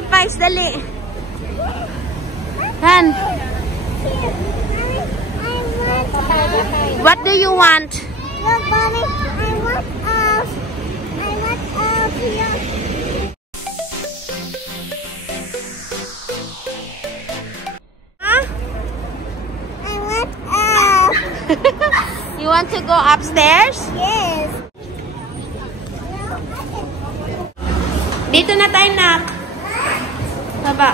Popeyes, dali. Han. What do you want? Look, Mommy, I want here. Huh? I want You want to go upstairs? Yes. Dito na tayo, nak. Baba.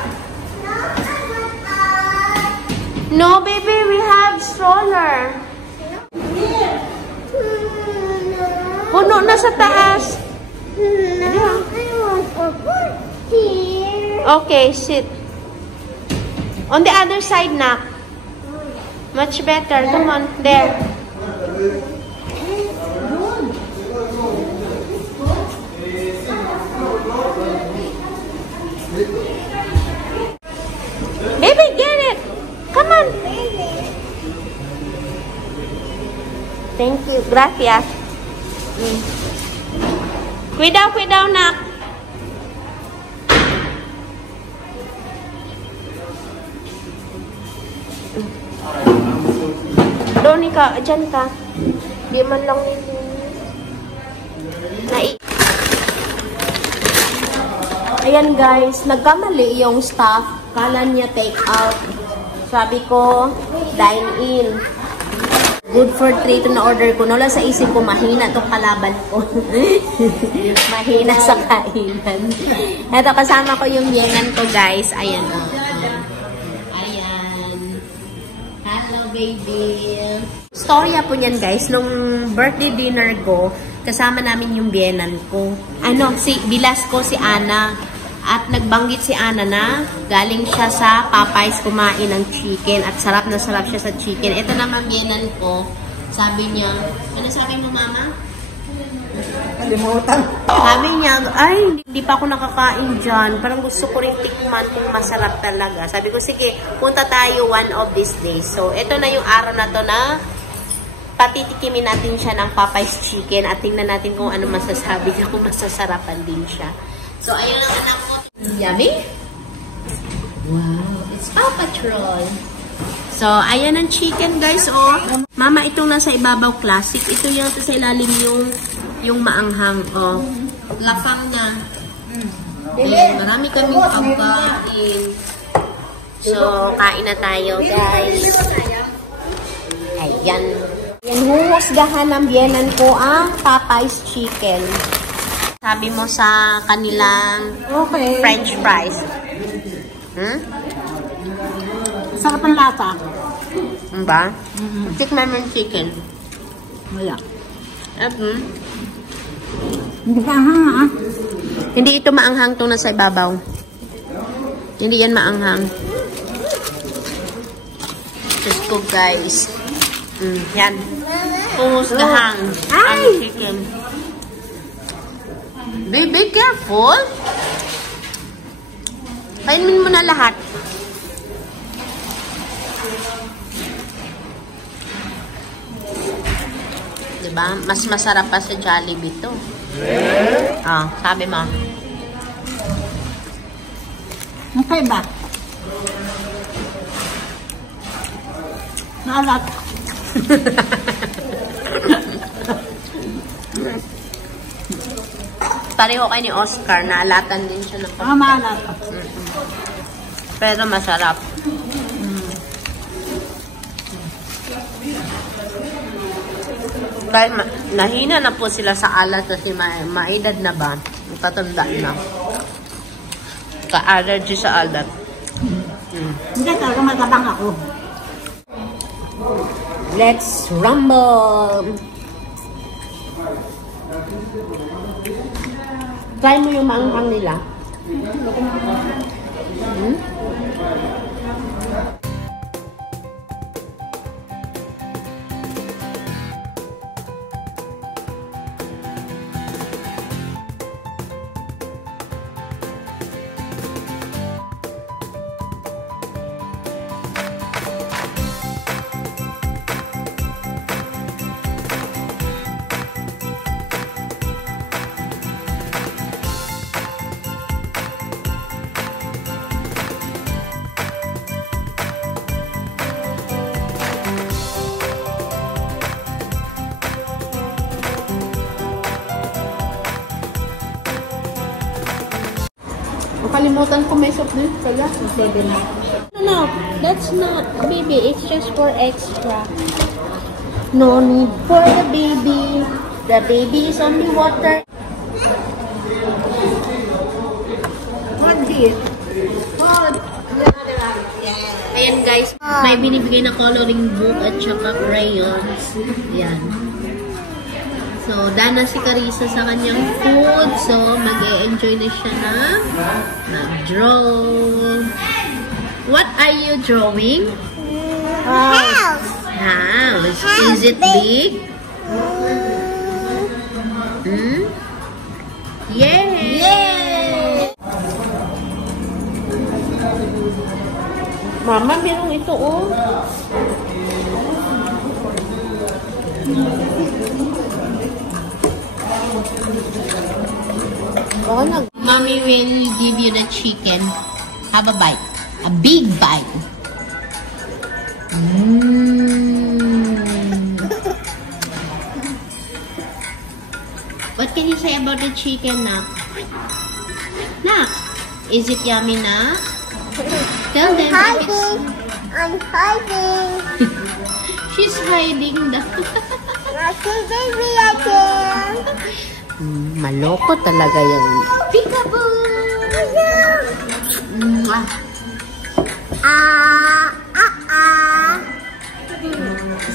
No, baby, we have stroller. Puno na sa taas. No, I want a book here. Okay, sit. On the other side, nak. Much better. Come on, there. Baby, get it. Come on. Thank you. Gracias. Cuidado, nak. Doon ka, dyan ka. Di man lang nito. Ayan guys, nagkamali yung staff. Kala niya take out. Sabi ko, dine in. Good for 3 ito na order ko. Wala sa isip ko, mahina itong kalaban ko. Mahina sa kainan. Ito, kasama ko yung yengan ko guys. Ayan o. Ayan. Hello baby. Storya po niyan guys. Nung birthday dinner ko, kasama namin yung biyenan ko. Bilas ko si Ana. At nagbanggit si Ana na galing siya sa Popeyes kumain ng chicken. At sarap na sarap siya sa chicken. Ito naman biyenan ko. Sabi niya, ano sabi mo mama? Kalimutan. Sabi niya, ay, hindi pa ako nakakain dyan. Parang gusto ko rin tikman kung masarap talaga. Sabi ko, sige, punta tayo one of these days. So, ito na yung araw na to na patitikimin natin siya ng Popeyes chicken at tingnan natin kung ano masasabi niya, kung masasarapan din siya. So, ayun lang anak ko. Yummy? Wow, it's Paw Patrol. So, ayan ang chicken guys, oh. Mama, itong nasa ibabaw classic. Ito yung sa ilalim yung maanghang, oh. Lapang niya. Ayan, marami kaming pagkain. So, kain na tayo guys. Ayan. Ayan, huhusgahan ng biyenan ko ang Popeyes chicken. Sabi mo sa kanilang French fries. Sarap ang lasa. Ba? Tikman mo yung chicken. Wala. Hindi ka anghang, Hindi ito maanghang itong nasa ibabaw. Hindi yan maanghang. Just ko guys. Yan. Huhusgahan ang chicken. Be careful. Kainin mo na lahat. Diba? Mas masarap pa sa Jollibee to. Sabi mo. Okay ba? Naalat. Pareho kayo ni Oscar, naalatan din siya ng Maalat. pero masarap. Dahil nahina na po sila sa alat kasi maedad na ba? Tatanda na. Ka-allergy sa alat. Hindi talaga matabang ako. Let's rumble! Try mo yung maanghang nila. Nakalimutan ko may soft drink pala. No, that's not, baby. It's just for extra. No need for the baby. The baby is only water. Ayan guys, may binibigay na coloring book at saka crayons. Ayan. So, dana si Carissa sa kanyang food. So, mag-e-enjoy na siya na mag-draw. What are you drawing? House. House. Is it big? Yay! Yay! Mama, merong ito, oh. Mommy will give you the chicken. Have a bite. A big bite. What can you say about the chicken, Nak? Nak, is it yummy, Nak? Tell them if it's... I'm hiding. She's hiding daw. Okay, baby, again. Maloko talaga yung peekaboo.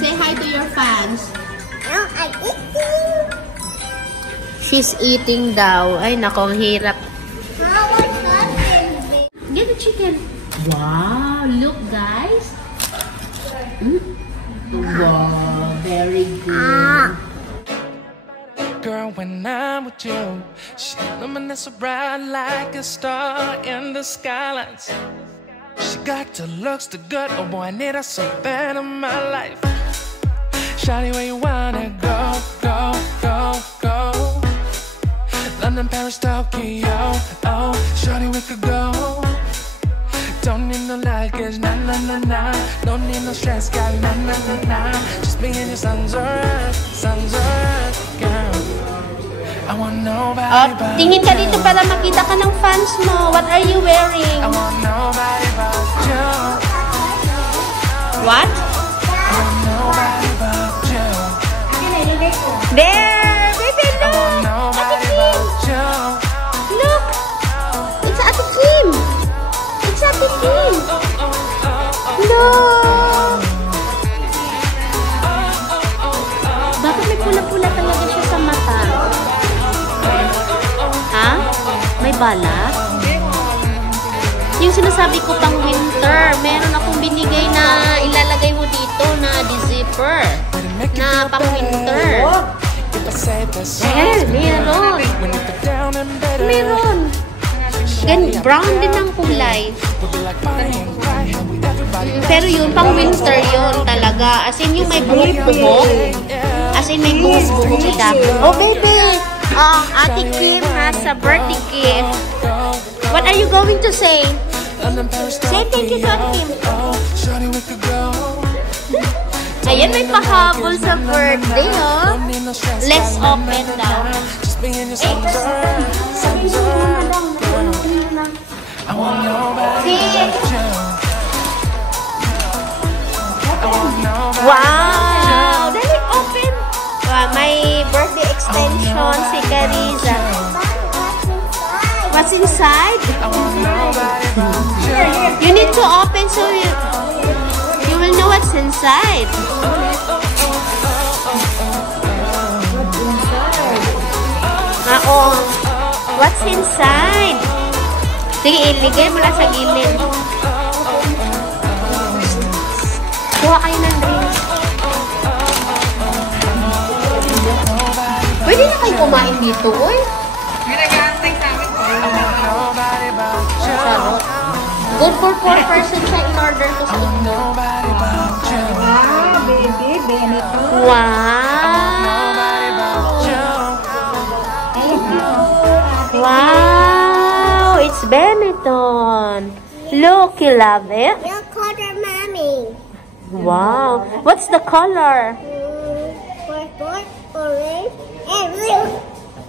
Say hi to your fans. Now I'm eating. She's eating daw. Ay, nako, ang hirap. How was that? Get the chicken. Wow, look guys. Wow, very good. Girl, when I'm with you, she luminous so bright like a star in the skylines. She got the looks, the good, oh boy, I need her so bad in my life. Shawty, where you wanna go, go, go, go? London, Paris, Tokyo, oh, shawty, we could go. Don't need no luggage, nah, nah, nah, nah. Don't need no stress, got nah, nah, nah, nah. Just me and your sun's alright, girl. I want nobody but Tingin ka dito para makita ka ng fans mo. What are you wearing? I want nobody but you. What? I want nobody but you. There! Baby, I want look! nobody but you. Look! It's Ate Kim! It's Ate Kim! Look! Bakit may pula-pula talaga siya sa mata? Ha? May balat? Yung sinasabi ko pang winter, meron akong binigay na ilalagay mo dito na zipper na pang winter. Meron. Meron. Brown din ang kulay. Pero yun, pang winter yun talaga. As in yung may buhok-buhok. As in may buhok-buhok idabo. Oh baby! Ate Kim has a birthday gift. What are you going to say? Say thank you to Ate Kim. Ayan, may pahabol sa birthday, oh. Let's open daw. Wow! Dali, open! Wow, may birthday extension si Carissa. What's inside? You need to open so you will know what's inside. Oh, what's inside? Sige, iligay mo lang sa gilid. Kuha kayo ng drinks. Pwede na kayo kumain dito, oy. Charot. Good for 4 persons siya in order to speak. Wow, baby, Benito. Wow, it's Benetton. Look, you love it? Your color, mommy. Wow, what's the color? Purple, orange, and blue.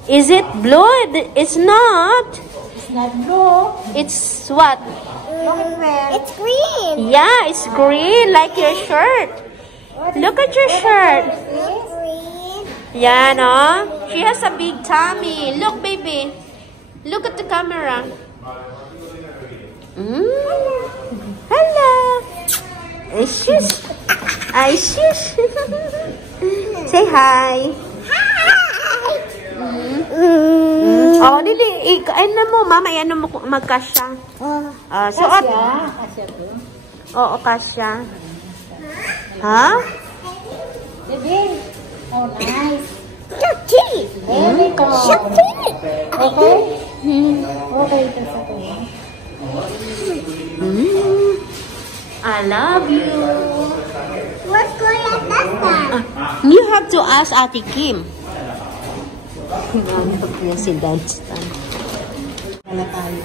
Is it blue? It's not. not blue. It's what? It's green. Yeah, it's green, like your shirt. Look at your shirt. It's green. Yeah, no? She has a big tummy. Look, baby. Look at the camera. Hello. Shush. Ay, shush. Say hi. Oh, dili. Ano mo, mama, ano mo magkasya? Suot. Kasya to. Oo, kasya. Ha? Baby. Oh, nice. Cute. Very cool. Cute. Okay? Okay, ito sa to. I love you. What's going on that time? You have to ask Ate Kim. Hinanap niya si Danstan. Wala tayo.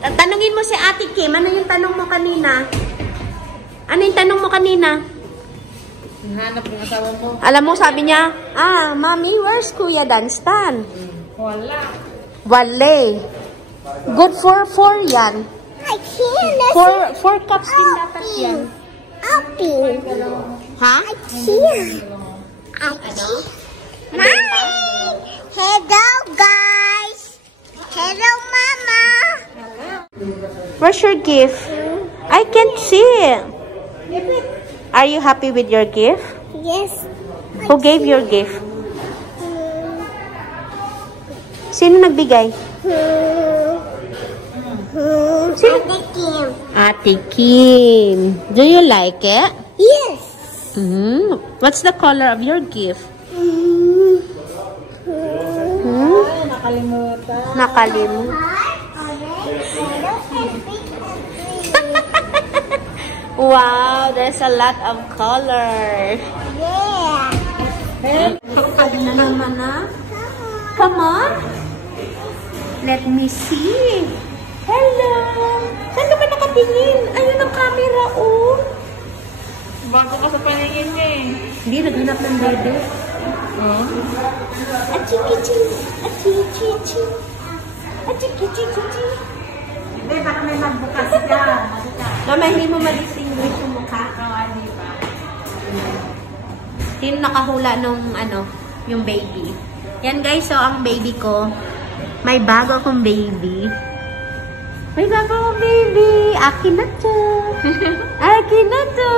Tanungin mo si Ate Kim, ano yung tanong mo kanina? Ano yung tanong mo kanina? Hanap ng asawa mo. Alam mo, sabi niya, Mami, where's Kuya Danstan? Wala. Wale. Good for 4 yan. I can't. 4 cups din dapat yan. Open. Ha? I can't. I can't. Mommy. Hello, guys. Hello, Mama. Where's your gift? I can't see it. Are you happy with your gift? Yes. Who gave your gift? Sino nagbigay? Sino? Ate Kim. Do you like it? Yes. What's the color of your gift? Nakalimutan. Nakalimutan. Wow, there's a lot of colors. Yeah. Sabi na naman na. Come on. Let me see. Hello. Saan ka ba nakatingin? Ayun ang camera, oh. Bago ka sa paningin niya eh. Hindi, naghanap ng bebe. Achi-kichi. Achi-kichi. Achi-kichi-kichi. Hindi, baka may magbukas ka. Mama, hindi mo ma-distinguish yung mukha. Hindi pa. Sino nakahula nung yung baby? Yan guys, so ang baby ko, may bago akong baby. May bago akong baby. Akin na to. Akin na to.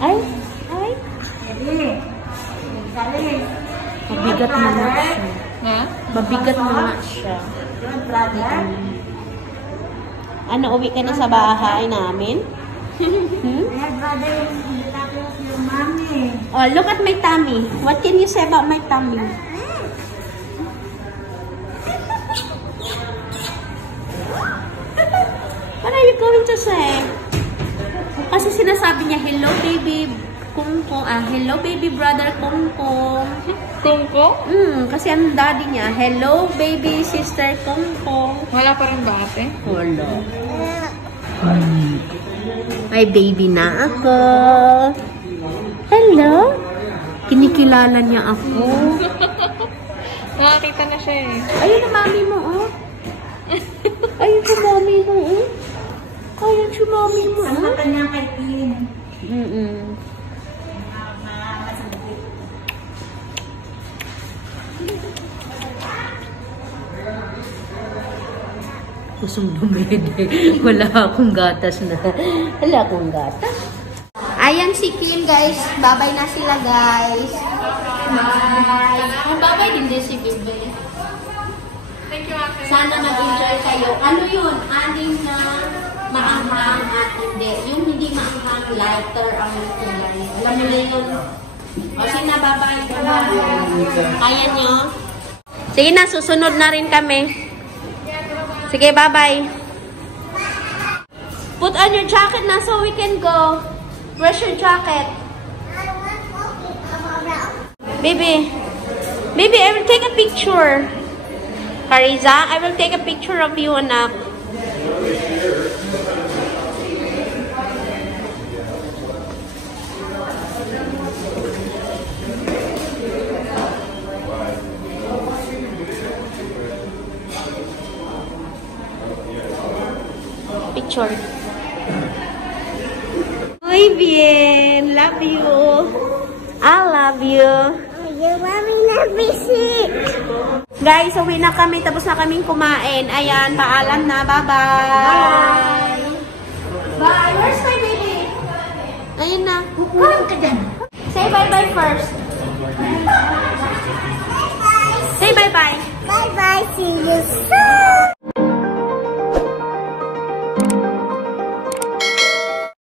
Ay. Mabigat na nga siya. Ha? Mabigat na nga siya. Ano, uwi ka na sa bahay namin? Brother, tapos yung mommy. Oh, look at my tummy. What can you say about my tummy? What are you going to say? Kasi sinasabi niya, hello baby Kungkong. Hello baby brother Kungkong. Kungko? Kasi ang daddy niya, hello baby sister Kungkong. Wala pa rin ba ate? Hello. May baby na ako. Hello? Kinikilala niya ako. Nakakita na siya eh. Ayun ang mami mo, oh. Ayun si mami mo, oh. Ayun si mami mo, Ang oh. mata niya kay Tin. Kusong dumede. Wala akong gatas na. Wala akong gatas. Ayan si Kim, guys. Babay na sila, guys. Bye. Babay din si Bibi. Thank you, ate. Sana mag-enjoy kayo. Ano yun? Aning na maanghang at hindi. Yung hindi maanghang, lighter ang kulay. Alam mo na yun? O, sige na, bye-bye. Kaya nyo? Sige na, susunod na rin kami. Sige, bye-bye. Put on your jacket na so we can go. Where's your jacket? Baby. Baby, I will take a picture. Kariza, I will take a picture of you, anak. picture. Uy, Bien. Love you. I love you. You mommy love me sick. Guys, uwi na kami. Tapos na kaming kumain. Ayan, paalam na. Bye-bye. Bye. Where's my baby? Ayun na. Kukulang ka dyan. Say bye-bye first. Say bye-bye. Bye bye. See you soon.